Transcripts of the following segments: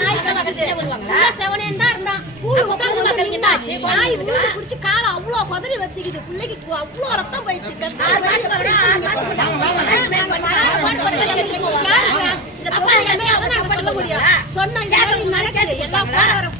நாய் கடிச்சது செவனேன்னு தான் இருந்தான். நாய் ஊருக்கு பிடிச்சி காலை அவ்வளோ பதறி வச்சுக்குது. பிள்ளைக்கு அவ்வளோ ரத்தம் போயிடுச்சு. சொல்ல முடியும் சொன்ன நடக்குது. எல்லா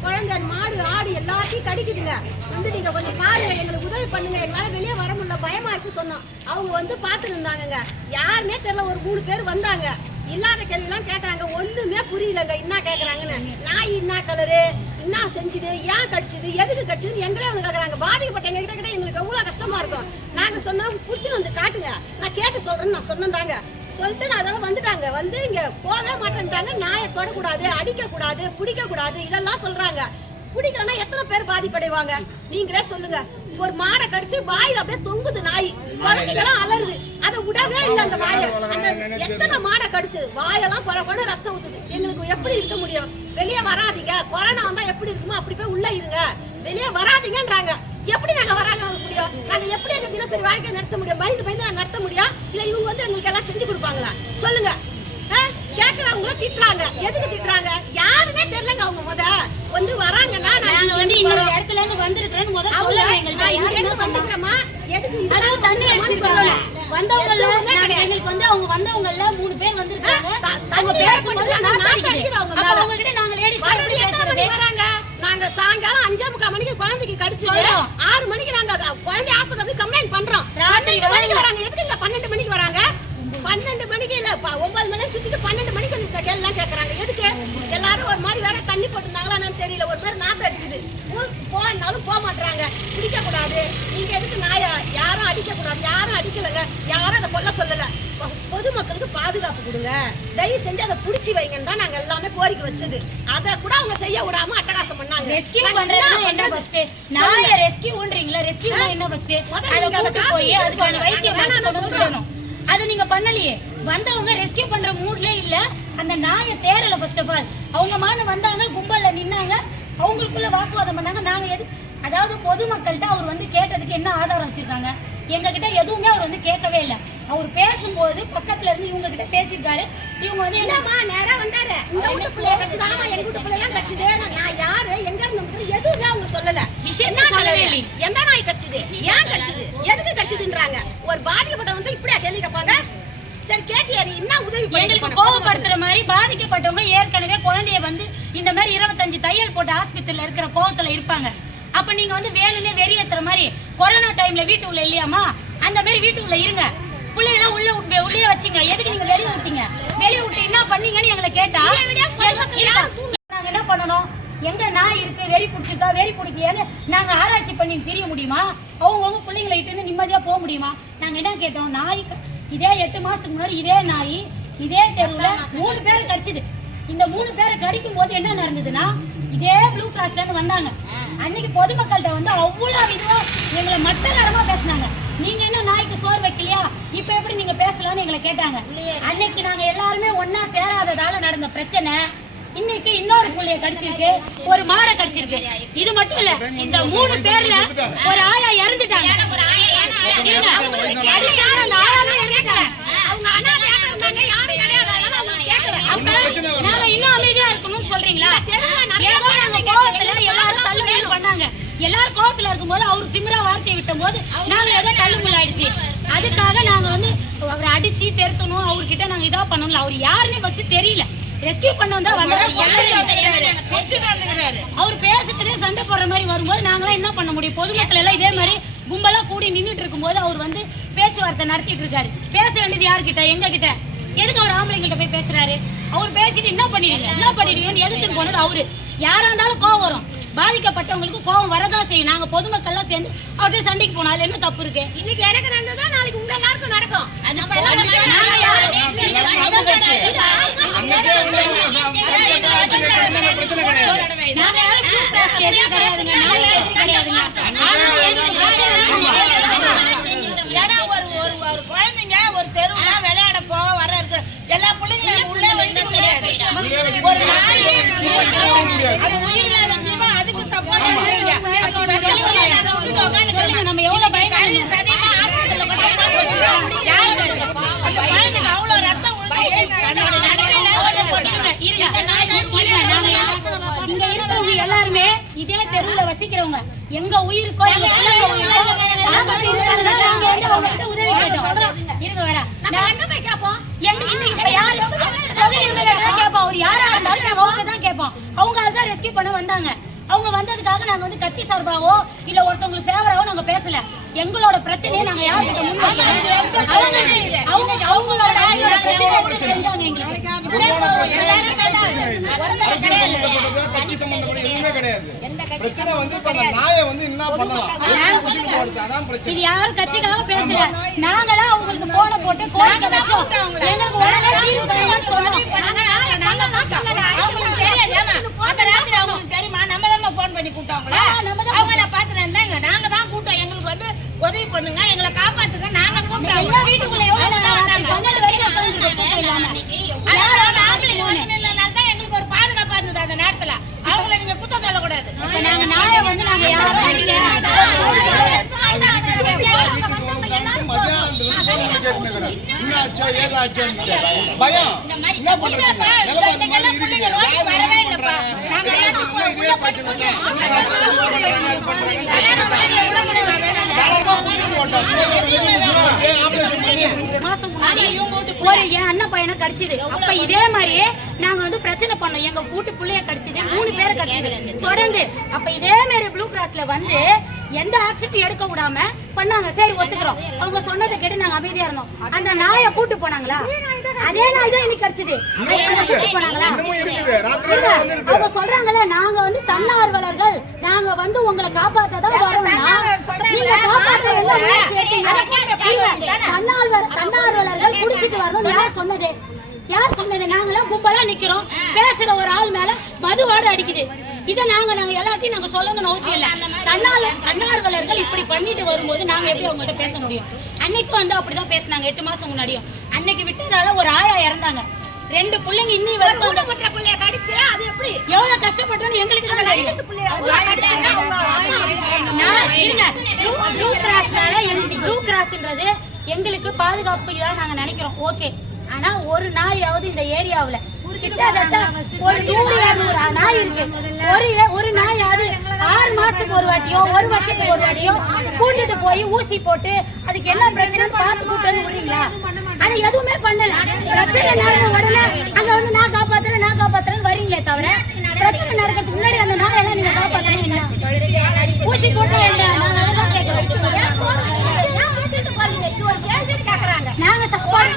குழந்தை மாடு ஆடு எல்லாத்தையும் கடிக்குதுங்க. வந்து நீங்க கொஞ்சம் பாருங்க, எங்களுக்கு உதவி பண்ணுங்க, எங்களால வெளியே வர முடியல, பயமா இருக்கு சொன்னோம். அவங்க வந்து பாத்துட்டு இருந்தாங்க. யாருமே தெரியல. ஒரு 3 பேர் வந்தாங்க. இல்லாத கேள்விலாம் கேட்டாங்க. ஒண்ணுமே புரியலங்க என்ன கேக்குறாங்கன்னு. நாய் என்ன கலரு, என்ன செஞ்சுது, ஏன் கடிச்சது, எதுக்கு கடிச்சது எங்களே வந்து கேக்குறாங்க. பாதிக்கப்பட்ட எங்க கிட்ட எங்களுக்கு எவ்வளவு கஷ்டமா இருக்கும். நாங்க சொன்னோம் புடிச்சுன்னு வந்து காட்டுங்க, நான் கேட்டு சொல்றேன்னு நான் சொன்னதாங்க. சொல்லிட்டு நான் அதெல்லாம் வந்துட்டாங்க. வந்து இங்க போவே மாட்டேன்ட்டாங்க. நாயை தொடக்கூடாது, அடிக்க கூடாது, பிடிக்க கூடாது இதெல்லாம் சொல்றாங்க. பிடிக்கலன்னா எத்தனை பேர் பாதிப்படைவாங்க நீங்களே சொல்லுங்க. ஒரு மாடை கடிச்சு வாயில அப்படியே தொங்குது நாய். குழந்தைகளாம் அலருது. அதை விடவே இல்லை அந்த வாயை. அந்த எத்தனை மாடை கடிச்சு வாயெல்லாம் கொட ரத்தம் ஊத்துது. எங்களுக்கு எப்படி இருக்க முடியும்? வெளியே வராதீங்க, கொரோனா வந்தா எப்படி இருக்குமோ அப்படி போய் உள்ள இருங்க, வெளியே வராதீங்கன்றாங்க. எப்படி நாங்க வராங்க முடியும்? நாங்க எப்படி எங்க தினசரி வாழ்க்கை நடத்த முடியும்? பயந்து நாங்க நடத்த முடியும்? இல்ல இவங்க வந்து எங்களுக்கு எல்லாம் செஞ்சு கொடுப்பாங்களா? சொல்லுங்க. கேக்குறவங்கள திட்டுறாங்க. எதுக்கு திட்டுறாங்க யாருன்னே தெரியலங்க. அவங்க வந்து வராங்கன்னா நாங்க வந்து இன்னொரு இடத்துல இருந்து வந்திருக்கிறோம்னு சொல்லுங்க. எங்களுக்கு வந்துக்கிறோமா? எதுக்கு இதெல்லாம் தண்ணி அடிச்சு சொல்லணும். வந்தவங்க எங்களுக்கு வந்து அவங்க வந்தவங்க எல்லாம் 3 பேர் வந்திருக்காங்க. அவங்க பேசும்போது அவங்க கிட்ட நாங்க லேடிஸ் வராங்க. நாங்க சாயங்காலம் 5:45 மணிக்கு குழந்தைக்கு கடிச்சு 6 மணிக்கு நாங்க குழந்தை ஹாஸ்பிட்டல் போய் கம்ப்ளைண்ட் பண்றோம். 12 மணிக்கு வராங்க. எதுக்கு இங்க 12 மணிக்கு வராங்க? 12 மணிக்கு இல்ல 9 மணி சுத்திட்டு 12 மணிக்கு வந்து கேள்லாம் கேக்குறாங்க. எதுக்கு? எல்லாரும் ஒரு மாதிரி வேற தண்ணி போட்டுருந்தாங்களான்னு தெரியல. ஒரு பேர் நாத்து அடிச்சுது. போனாலும் போக மாட்டாங்க. பிடிக்க கூடாது. நீங்க எதுக்கு நாயா? யாரும் அடிக்க கூடாது. யாரும் அடிக்கலங்க. யாரும் அதை கொல்ல சொல்லல. பொதுமக்களுக்கு பாதுகாப்பு கொடுங்க, தயவு செஞ்சு அதை புடிச்சு வைங்கன்னு தான் நாங்க எல்லாமே கோரிக்கை வச்சது. அதை கூட அவங்க செய்ய விடாம அட்டகாசம் பண்ணாங்க. ரெஸ்கியூ பண்றது என்ன ஃபர்ஸ்ட்? நாயை ரெஸ்கியூன்றீங்களா? ரெஸ்கியூனா என்ன ஃபர்ஸ்ட்? அதை போய் அதுக்கான வைத்தியம் சொல்லணும். அது நீங்க பண்ணலையே. வந்தவங்க ரெஸ்கியூ பண்ற மூட்ல இல்ல. அந்த நாயை தேடல. ஃபர்ஸ்ட் ஆஃப் ஆல் அவங்க மான வந்தாங்க, கும்பல்ல நின்னாங்க, அவங்களுக்குள்ள வாக்குவாதம் பண்ணாங்க. நாங்க எது அதாவது பொதுமக்கள்கிட்ட அவர் வந்து கேட்டதுக்கு என்ன ஆதாரம் வச்சிருக்காங்க? எங்க கிட்ட எதுவுமே அவர் வந்து கேட்கவே இல்லை. அவர் பேசும்போது பக்கத்துல இருந்து இவங்க கிட்ட பேசிருக்காரு. இவங்க வந்து என்னமா நேரா வந்தாரு. இந்த வீட்டு பிள்ளைய கட்சிதானமா எங்க வீட்டு பிள்ளை எல்லாம் கட்சிது. நான் யாரு எங்க இருந்து எதுவுமே அவங்க சொல்லல. விஷயம் சொல்லவே. எந்த நாய் கட்சிது, ஏன் கட்சிது, எதுக்கு கட்சிதுன்றாங்க. ஒரு பாதிக்கப்பட்டவங்க இப்படியா கேள்வி கேட்பாங்க? சரி கேட்டியா நீ என்ன உதவி எங்களுக்கு கோவப்படுத்துற மாதிரி? பாதிக்கப்பட்டவங்க ஏற்கனவே குழந்தைய வந்து இந்த மாதிரி 25 தையல் போட்டு ஆஸ்பத்திரியில இருக்கிற கோவத்துல இருப்பாங்க. அப்ப நீங்க வந்து வேணும்னே வெறியேத்துற மாதிரி கொரோனா டைம்ல வீட்டுக்குள்ள இல்லையாமா? அந்த மாதிரி வீட்டுக்குள்ள இருங்க. பிள்ளைகளை உள்ளே வச்சுங்க. எதுக்கு நீங்க வெளியே விட்டீங்க? வெளியே விட்டு என்ன பண்ணீங்கன்னு எங்களை கேட்டா நாங்க என்ன பண்ணணும்? எங்க நாய் இருக்கு, வெறி பிடிச்சிருக்கா, வெறி பிடிக்கலையான்னு நாங்க ஆராய்ச்சி பண்ணி தெரிய முடியுமா? அவங்கவுங்க பிள்ளைங்களை இட்டு நிம்மதியா போக முடியுமா? நாங்க என்ன கேட்டோம்? நாய் இதே 8 மாசத்துக்கு முன்னாடி இதே நாய் இதே தெருவுல 3 பேரை கடிச்சுது. இந்த 3 பேரை கடிக்கும் போது என்ன நடந்ததுன்னா, இதே ப்ளூ கிராஸ்ல இருந்து வந்தாங்க. அன்னைக்கு பொதுமக்கள்கிட்ட வந்து அவ்வளவு இதுவா எங்களை மட்டகாரமா பேசினாங்க. நீங்க என்ன நாய்க்கு சோறு வைக்கலையா, இப்ப எப்படி நீங்க பேசலாம்னு எங்களை கேட்டாங்க. அன்னைக்கு நாங்க எல்லாருமே ஒன்னா சேராததால நடந்த பிரச்சனை இன்னைக்கு இன்னொரு புள்ளைய கடிச்சிருக்கு, ஒரு மாடை கடிச்சிருக்கு. இது மட்டும் இல்ல, இந்த 3 பேர்ல ஒரு ஆயா இறந்துட்டாங்க. நாங்க இன்னும் அமைதியா இருக்கணும்னு சொல்றீங்களா? ஏதோ நாங்க கோவத்துல எல்லாரும் தள்ளுமுள்ளு பண்ணாங்க. எல்லாரும் கோவத்துல இருக்கும்போது அவரு திமிரா வார்த்தையை விட்ட போது நாங்க ஏதோ தள்ளுமுள்ளு ஆயிடுச்சு. அதுக்காக நாங்க வந்து அவரை அடிச்சு தெருத்தணும், அவர்கிட்ட நாங்க இதா பண்ணணும். அவர் யாருன்னு ஃபர்ஸ்ட் தெரியல. ரெஸ்கியூ பண்ண வந்தா அவர் பேசிட்டதே சண்டை போடுற மாதிரி வரும்போது நாங்களாம் என்ன பண்ண முடியும்? பொதுமக்கள் எல்லாம் இதே மாதிரி கும்பலா கூடி நின்றுட்டு இருக்கும்போது அவர் வந்து பேச்சுவார்த்தை நடத்திட்டு இருக்காரு. பேச வேண்டியது யாருக்கிட்ட? எங்க கிட்ட. எதுக்கு அவர் ஆம்பளைங்கிட்ட போய் பேசுறாரு? அவர் பேசிட்டு என்ன பண்ணிடுவீங்கன்னு எதிர்த்து போனது அவரு. யாரா இருந்தாலும் கோவம் வரும். பாதிக்கப்பட்டவங்களுக்கு கோவம் வரதான் செய்யும். நாங்க பொதுமக்கள் எல்லாம் சேர்ந்து அவர்கிட்ட சண்டைக்கு போனாலும் என்ன தப்பு இருக்கு? இன்னைக்கு எனக்கு நடந்ததா நாளைக்கு உங்க எல்லாருக்கும் நடக்கும். ஒரு குழந்தைங்க ஒரு தெருவுல விளையாட போக வர இருக்கு. எல்லா பிள்ளைங்களும் உள்ள வச்சுக்க முடியாது. ஒரு நாய் அது உயிரில்லாத ஜீவன், அதுக்கு சப்போர்ட் பண்ணுவீங்க. நம்ம எவ்வளவு பயங்கர சதிமா ஹாஸ்பிடல்ல கொண்டு யாரு அந்த குழந்தைக்கு அவ்வளவு ரத்தம் உழுது இதே தெருவுல வசிக்கிறவங்க எங்க உயிருக்கோ எங்க பிள்ளைங்க உயிருக்கோ நாங்க வந்து அவங்ககிட்ட உதவி கேட்டோம். இருங்க வேற நான் எங்க போய் கேட்போம்? எங்க இன்னைக்கு இப்ப யாரு கேட்போம்? அவர் யாரா இருந்தாலும் நாங்க அவங்க தான் கேட்போம். அவங்களால தான் ரெஸ்கியூ பண்ண வந்தாங்க. அவங்க வந்ததுக்காக நாங்க வந்து கட்சி சார்பாவோ இல்ல ஒருத்தவங்களுக்கு ஃபேவராவோ நாங்க பேசல. எங்களோட பிரச்சனையை நாங்க யார்கிட்ட முன் வச்சோம்? அவங்களோட பிரச்சனை செஞ்சாங்க எங்களுக்கு. கட்சி சம்பந்தப்பட்ட எதுவுமே கிடையாது. பிரச்சனை வந்து இப்ப அந்த நாயை வந்து என்ன பண்ணலாம், அதான் பிரச்சனை. இது யாரும் கட்சிக்காக பேசல. நாங்களா அவங்களுக்கு போன போட்டு கோரிக்கை வச்சோம். எங்களுக்கு உடனே தீர்வு தரணும்னு சொன்னோம். அவங்களுக்கு தெரியுமா? நம்ம தான் போன் பண்ணி கூப்பிட்டோங்களா? அவங்க நான் பாத்துட்டு இருந்தாங்க. நாங்க தான் கூட்டம். எங்களுக்கு வந்து உதவி பண்ணுங்க, எங்களை காப்பாத்துங்க. நாங்க கூப்பிட்டோம். எங்க வீட்டுக்குள்ள எவ்வளவு வந்தாங்க? 12 வயசுல எங்களுக்கு ஒரு பாதுகாப்பா இருந்தது அந்த நேரத்துல. அவங்கள நீங்க குத்தம் சொல்லக்கூடாது. நாங்க நாயை வந்து நாங்க யாரும் பயம் என்ன பண்றது? வரவே இல்லப்பா. மாசம் முன்னாடி ஒரு என் அண்ணன் பையனை கடிச்சது. அப்ப இதே மாதிரியே நாங்க வந்து பிரச்சனை பண்ணோம். எங்க வீட்டு பிள்ளைய கடிச்சது 3 பேரை கடிச்சது தொடர்ந்து. அப்ப இதே மாதிரி ப்ளூ கிராஸ்ல வந்து எந்த ஆக்ஷனும் எடுக்க விடாம பண்ணாங்க. சரி ஒத்துக்கிறோம். அவங்க சொன்னதை கேட்டு நாங்க அமைதியா இருந்தோம். அந்த நாயை கூட்டு போனாங்களா? அதே நாய் தான் இன்னைக்கு கடிச்சது. கூட்டு போனாங்களா? அவங்க சொல்றாங்கல்ல, நாங்க வந்து தன்னார்வலர்கள், நாங்க வந்து உங்களை காப்பாத்ததான் வரோம்னா நீங்க காப்பாத்த என்ன முயற்சி எடுத்தீங்க? தன்னார்வலர்கள் குடிச்சிட்டு வரணும் யார் சொன்னது? யார் சொன்னது? நாங்களாம் கும்பலா நிக்கிறோம். பேசுற ஒரு ஆள் மேல மதுவாடு அடிக்குது. இதை நாங்க எல்லாத்தையும் நாங்க சொல்லணும்னு அவசியம் இல்ல. தன்னார்வலர்கள் இப்படி பண்ணிட்டு வரும்போது நாங்க எப்படி அவங்கள்ட்ட பேச முடியும்? அன்னைக்கும் வந்து அப்படிதான் பேசினாங்க. 8 மாசம் முன்னாடியும் அன்னைக்கு விட்டதால ஒரு ஆயா இறந்தாங்க. 2 பிள்ளைங்க இன்னி வரைக்கும் கடிச்சு அது எப்படி எவ்வளவு கஷ்டப்பட்டோன்னு எங்களுக்கு தான் தெரியும். ப்ளூ கிராஸ்ன்றது எங்களுக்கு பாதுகாப்பு தான் நாங்க நினைக்கிறோம். ஓகே, ஆனா ஒரு நாயாவது இந்த ஏரியாவுல கிட்டத்தட்ட ஒரு 100-200 நாய் இருக்கு. ஒரு நாயாவது 6 மாசத்துக்கு ஒரு வாட்டியோ 1 வருஷத்துக்கு ஒரு வாட்டியோ கூட்டிட்டு போய் ஊசி போட்டு அதுக்கு எல்லா பிரச்சனையும் பார்த்து கூட்டு முடியுங்களா? அது எதுவுமே பண்ணல. பிரச்சனை நடந்த உடனே அங்க வந்து நான் காப்பாத்துறேன்னு வரீங்களே தவிர பிரச்சனை நடக்கிறதுக்கு முன்னாடி அந்த நாயெல்லாம் நீங்க காப்பாத்தணும். ஊசி போட்டு நாங்க சாப்பாடு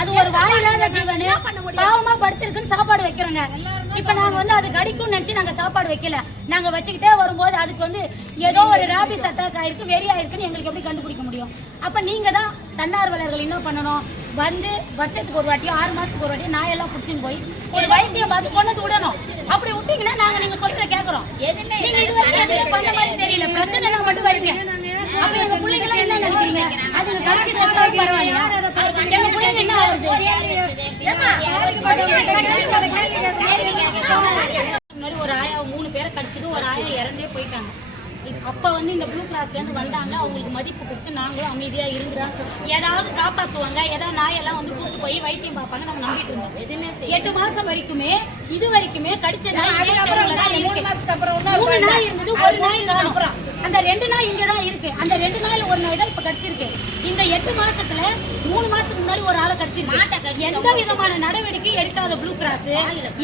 அது ஒரு வாயிலாத ஜீவனு பாவமா படுத்திருக்குன்னு சாப்பாடு வைக்கிறோங்க. இப்ப நாங்க வந்து அது கடிக்கும்னு நினைச்சு நாங்க சாப்பாடு வைக்கல. நாங்க வச்சுக்கிட்டே வரும்போது அதுக்கு வந்து ஏதோ ஒரு ராபிஸ் அட்டாக் ஆயிருக்கு, வெறியா இருக்குன்னு எங்களுக்கு எப்படி கண்டுபிடிக்க முடியும்? அப்ப நீங்க தான் தன்னார்வலர்கள் என்ன பண்ணணும்? வந்து வருஷத்துக்கு ஒரு வாட்டியோ 6 மாசத்துக்கு ஒரு வாட்டியோ நாயெல்லாம் புடிச்சுன்னு போய் ஒரு வைத்தியம் பார்த்து கொண்டு விடணும். அப்படி விட்டீங்கன்னா நாங்க நீங்க சொல்றத கேக்குறோம். நீங்க இது வரைக்கும் எதுவுமே பண்ண மாதிரி தெரியல. பிரச்சனை மட்டும் வரீங்க. அப்ப எங்க பிள்ளைங்க எல்லாம் என்ன நினைக்கிறீங்க? அதுங்க கடிச்சு செத்தாலும் பரவாயில்லையா? எங்க பிள்ளைங்க என்ன ஆகுது? முன்னாடி ஒரு ஆயா 3 பேரை கடிச்சது, ஒரு ஆயா இறந்தே போயிட்டாங்க. அப்ப வந்து இந்த ப்ளூ கிராஸ்ல இருந்து வந்தாங்க. அவங்களுக்கு மதிப்பு கொடுத்து நாங்களும் அமைதியா இருந்துறாங்க. ஏதாவது காப்பாத்துவாங்க, ஏதாவது நாயெல்லாம் வந்து கூட்டு போய் வைத்தியம் பார்ப்பாங்க நாங்க நம்பிட்டு இருந்தோம். 8 மாசம் வரைக்குமே இது வரைக்குமே கடிச்ச நாய் 3 நாய் இருந்தது, ஒரு நாய் காணோம். அந்த 2 நாய் இங்கதான் இருக்கு. அந்த 2 நாயில ஒரு நாய் தான் இப்ப கடிச்சிருக்கு. இந்த 8 மாசத்துல 3 மாசத்துக்கு முன்னாடி ஒரு ஆளை கடிச்சிருக்கு. எந்த விதமான நடவடிக்கை எடுக்காத ப்ளூ கிராஸ்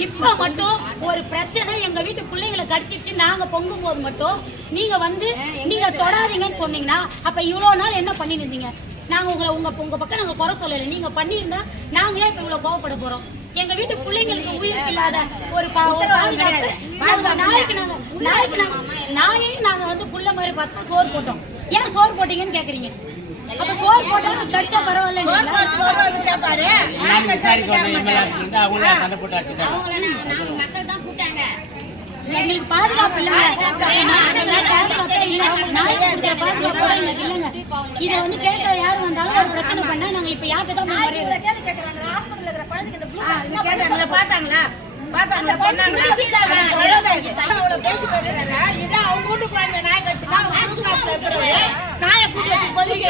இப்ப மட்டும் ஒரு பிரச்சனை எங்க வீட்டு பிள்ளைங்களை கடிச்சிச்சு நாங்க பொங்கும் போது மட்டும் நீங்க வந்து நீங்க தொடாதீங்கன்னு சொன்னீங்கன்னா அப்ப இவ்வளவு நாள் என்ன பண்ணி இருந்தீங்க? நாங்க உங்க பக்கம் நாங்க குறை சொல்லல. நீங்க பண்ணிருந்தா நாங்க ஏன் இப்ப இவ்வளவு கோவப்பட போறோம்? எங்க வீட்டு பிள்ளைங்களுக்கு உயிருக்கு இல்லாத ஒரு நாயையும் நாங்க வந்து புள்ள மாதிரி பார்த்து சோறு போட்டோம். ஏன் சோறு போட்டீங்கன்னு கேக்குறீங்க? அப்ப சோறு போட்டா கடிச்சா பரவாயில்ல. எங்களுக்கு பாதுகாப்பு இல்ல. இத வந்து கேட்க யாரு வந்தாலும் ஒரு பிரச்சனை பண்ணா நாங்க இப்ப யார்கிட்ட தான் பாத்தாங்களா சொன்னாங்களா? அவங்க கூட்டு குழந்தை நாய் கட்சினா நாயை கூட்டு வச்சு கொல்லிட்டு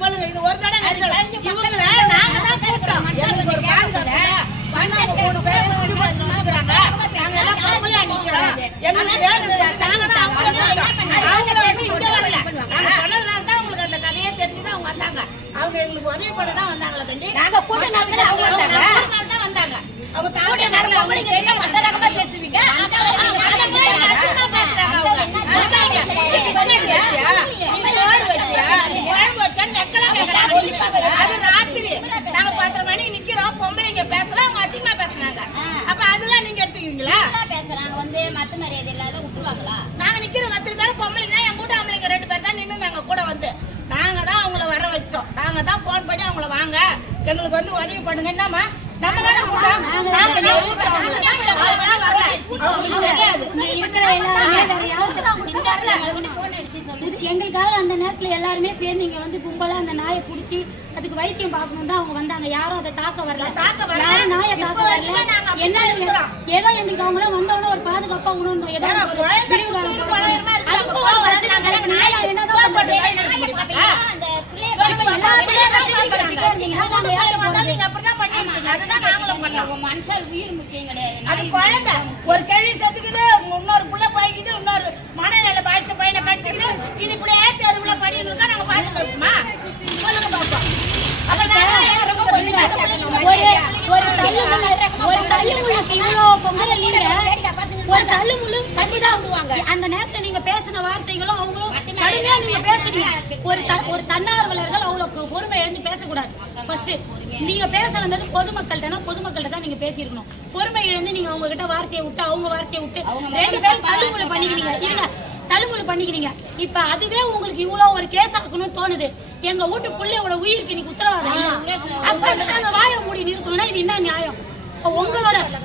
சொல்லுங்க. இது ஒரு தடவை இவங்கள நாங்க தான் கூப்பிட்டோம். எங்களுக்கு ஒரு பாதுகாப்பு நாங்க எல்லாம் பொம்பளையா நிக்கிறோம். போட தான் வந்தாங்களா கண்டி? நாங்க கூட்டம் நடந்தா அவங்க வந்தாங்க. தான் வந்தாங்க. அவங்க தாடி நடந்து அவங்களுக்கு என்ன மத்த ரகமா பேசுவீங்க? அது ராத்திரி நாங்க 10 மணிக்கு நிக்கிறோம், பொம்பளைங்க பேசுறோம், அவங்க அசிங்கமா பேசுனாங்க. அப்ப அதெல்லாம் நீங்க எடுத்துக்குவீங்களா? பேசுறாங்க வந்து மத்த மரியாதை இல்லாத விட்டுருவாங்களா? நாங்க நிக்கிற 10 பேரும் பொம்பளைங்க தான், என் கூட்ட ஆம்பளைங்க 2 பேர் தான் நின்னு நாங்க கூட வந்து நாங்க தான் அவங்கள வர வச்சோம். நாங்க தான் போன் பண்ணி அவங்கள வாங்க எங்களுக்கு வந்து உதவி பண்ணுங்க. என்னமா நம்ம தானே கூட்டம், நாங்க இருக்கிற எல்லாருமே வேற யாருக்கு எங்களுக்காக அந்த நேரத்துல எல்லாருமே சேர்ந்து இங்க வந்து கும்பலா அந்த நாயை புடிச்சு அதுக்கு வைத்தியம் பார்க்கணும் தான் அவங்க வந்தாங்க. யாரும் அதை தாக்க வரல, யாரும் நாயை தாக்க வரல. என்ன ஏதோ எங்களுக்கு அவங்களாம் வந்தவொடனே ஒரு பாதுகாப்பா உணர்ந்தோம். ஏதாவது அதுக்கும் ஒரு பிரச்சனை கிடையாது. நாயை என்னதான் பண்றது? மனுஷால் உயிர் முக்கியம் கிடையாது. அது குழந்தை ஒரு கேள்வி செத்துக்குது, இன்னொரு புள்ள பாய்க்குது, இன்னொரு மனநிலை பாய்ச்ச பையனை கடிச்சுக்குது. இது இப்படியே தெருவுல பண்ணிட்டு இருக்கா, நாங்க பாத்துட்டு இருக்கோமா? சொல்லுங்க பாப்போம். அந்த நேரத்துல நீங்க பேசின வார்த்தைகளும் அவங்களும் கடுமையா நீங்க பேசுறீங்க. ஒரு தன்னார்வலர்கள் அவ்வளவு பொறுமை எழுந்து பேசக்கூடாது. ஃபர்ஸ்ட் நீங்க பேச வந்தது பொதுமக்கள்கிட்ட தான் நீங்க பேசியிருக்கணும். பொறுமை இழந்து நீங்க அவங்க கிட்ட வார்த்தையை விட்டு அவங்க வார்த்தையை விட்டு 2 பேரும் தள்ளுமுள்ளு பண்ணிக்கிறீங்க. இப்ப அதுவே உங்களுக்கு இவ்வளவு ஒரு கேஸ் ஆக்கணும்னு தோணுது. எங்க வீட்டு பிள்ளையோட உயிருக்கு நீங்க உத்தரவாதம் அப்ப வாய மூடி நிற்கணும்னா இது என்ன நியாயம்?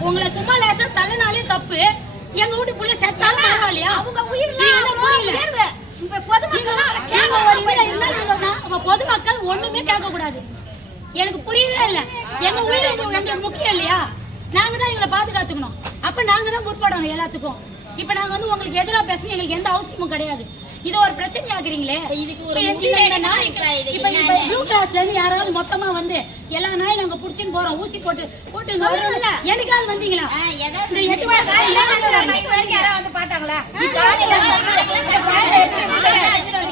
உங்களை சும்மா லேசா தள்ளனாலே தப்பு. எங்க வீட்டு பிள்ளை செத்தாலும் பரவாயில்லையா? அவங்க பொதுமக்கள் ஒண்ணுமே கேட்க கூடாது. எனக்கு புரியவே இல்ல. எங்க உயிர் எங்களுக்கு முக்கியம் இல்லையா? நாங்க தான் எங்களை பாதுகாத்துக்கணும். அப்ப நாங்க தான் முற்படணும் எல்லாத்துக்கும். இப்ப நாங்க வந்து உங்களுக்கு எதிராக பேசணும் எங்களுக்கு எந்த அவசியமும் கிடையாது. இது ஒரு பிரச்சனை ஆகுறீங்களே. இதுக்கு ஒரு இப்ப ப்ளூ கிராஸ்ல இருந்து யாராவது மொத்தமா வந்து எல்லா நாயும் நாங்க புடிச்சுன்னு போறோம், ஊசி போட்டு எனக்காவது வந்தீங்களா? இந்த 8 மாசம் யாராவது வந்து பாத்தாங்களா?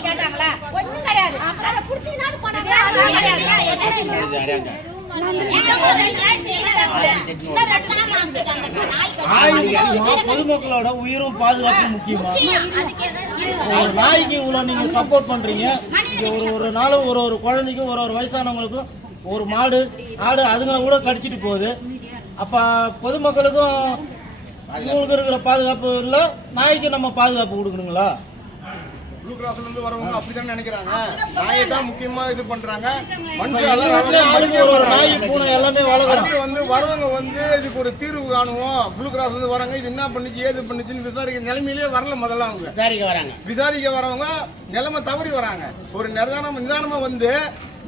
கேட்டாங்களா? ஒண்ணும் கிடையாது. அப்புறம் புடிச்சினாது போனாங்க. பொதுமக்களோட உயிரும் பாதுகாப்பும் முக்கியமா? ஒரு நாய்க்கு இவ்வளவு நீங்க சப்போர்ட் பண்றீங்க. ஒரு நாளும் ஒரு குழந்தைக்கும் ஒரு வயசானவங்களுக்கும் ஒரு மாடு ஆடு அதுங்களை கூட கடிச்சிட்டு போகுது. அப்ப பொதுமக்களுக்கும் இவங்களுக்கு இருக்கிற பாதுகாப்பு இல்ல, நாய்க்கு நம்ம பாதுகாப்பு கொடுக்கணுங்களா? ப்ளூ கிராஸ்ல இருந்து வரவங்க அப்படிதான் நினைக்கிறாங்க. நாயை தான் முக்கியமா இது பண்றாங்க. ஒரு நாய் பூனை எல்லாமே வளர்க்குறாங்க. வந்து வரவங்க வந்து இதுக்கு ஒரு தீர்வு காணுவோம். ப்ளூ கிராஸ்ல இருந்து வராங்க, இது என்ன பண்ணிச்சு ஏது பண்ணிச்சுன்னு விசாரிக்க நிலைமையிலேயே வரல. முதல்ல அவங்க விசாரிக்க வரவங்க நிலைமை தவறி வராங்க. ஒரு நிதானமா வந்து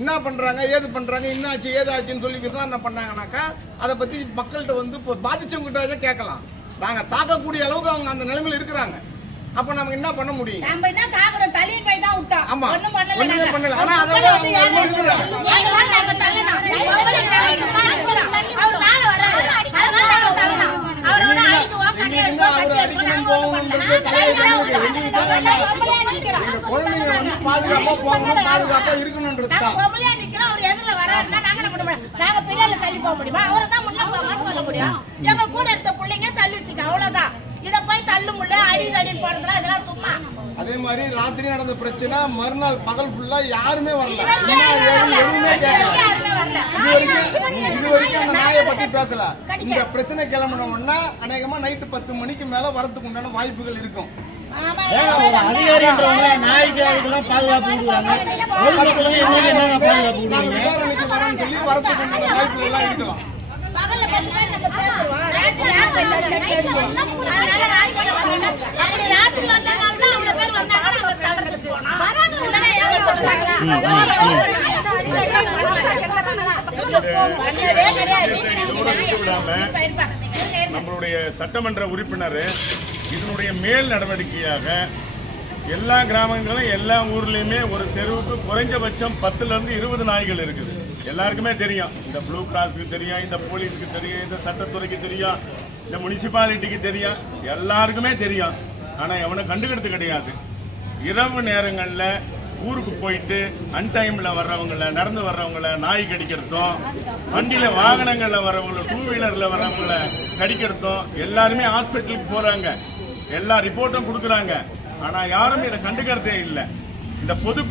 என்ன பண்றாங்க ஏது பண்றாங்க என்னாச்சு ஏதாச்சுன்னு சொல்லி விசாரணை பண்ணாங்கன்னாக்கா அதை பத்தி மக்கள்கிட்ட வந்து பாதிச்சவங்கிட்ட கேட்கலாம். நாங்க தாக்கக்கூடிய அளவுக்கு அவங்க அந்த நிலைமையில இருக்கிறாங்க. அப்ப நமக்கு என்ன பண்ண முடியும்? நம்ம என்ன தாக்கணும், தள்ளிட்டு போய் தான் விட்டோம். ஆமா, ஒண்ணும் ஒண்ணுமே பண்ணல. ஆனா அதோட அவங்க இருக்கிறாங்க. நாங்க தள்ளணும். அவர் மேல வராரு, அதனால நாங்க தள்ளணும். அவரோட அடிக்குவா கட்டல அவர் அடிக்கணும் போகணும்ன்றது குழந்தைங்க வந்து பாதுகாப்பா போகணும், பாதுகாப்பா இருக்கணும்ன்றது தான். பொம்பளையா நிக்கிறோம். அவர் எதுல வராருன்னா நாங்க என்ன பண்ண முடியும்? நாங்க பின்னால தள்ளி போக முடியுமா? அவரை தான் முன்ன போகணும்னு சொல்ல முடியும். எங்க கூட இருந்த பிள்ளைங்க தள்ளிச்சுங்க, அவ்வளவுதான். இத போய் தள்ளு முள்ள அடி போடுறதுனா இதெல்லாம் சும்மா. அதே மாதிரி ராத்திரி நடந்த பிரச்சனை மறுநாள் பகல் ஃபுல்லா யாருமே வரல. எதுவுமே கேட்கல. இது வரைக்கும் அந்த நாயை பத்தி பேசல. இந்த பிரச்சனை கிளம்பணும்னா அநேகமா நைட்டு 10 மணிக்கு மேல வரதுக்கு உண்டான வாய்ப்புகள் இருக்கும். அதிகாரின்றவங்க நாய்க்கு அதுக்கெல்லாம் பாதுகாப்பு கொடுக்குறாங்க. பொதுமக்களும் எங்களுக்கு என்னங்க பாதுகாப்பு கொடுக்குறீங்க? விசாரணைக்கு வரேன்னு சொல்லி வரதுக்கு உண்டான வாய்ப்புகள் எல்லாம் இருக்கலாம். பகல்ல 10 மணி நம்ம சேர்த்துறோம். ராத்திரி வந்தனால தான் அவ்வளவு பேர் வந்தாங்க. நம்ம தளர்ந்து போனோம். இல்லனா ஏன் போறாங்க? நம்மளுடைய சட்டமன்ற உறுப்பினர் இதனுடைய மேல் நடவடிக்கையாக எல்லா கிராமங்களும் எல்லா ஊர்லயுமே ஒரு தெருவுக்கு குறைஞ்சபட்சம் 10ல இருந்து 20 நாய்கள் இருக்குது. எல்லாருக்குமே தெரியும். இந்த ப்ளூ கிராஸ்க்கு தெரியும், இந்த போலீஸ்க்கு தெரியும், இந்த சட்டத்துறைக்கு தெரியும், இந்த முனிசிபாலிட்டிக்கு தெரியும், எல்லாருக்குமே தெரியும். ஆனா எவனை கண்டுக்கிறது கிடையாது. இரவு நேரங்கள்ல ஊருக்கு போயிட்டு அன்டைம்ல வர்றவங்கள, நடந்து வர்றவங்கள நாய் கடிக்கிறதும், வண்டியில வாகனங்கள்ல வர்றவங்கள, டூ வீலர்ல வர்றவங்கள கடிக்கிறதும், எல்லாருமே ஹாஸ்பிட்டலுக்கு போறாங்க, எல்லா ரிப்போர்ட்டும் கொடுக்குறாங்க. ஆனா யாரும் இதை கண்டுக்கிறதே இல்லை. இந்த பொது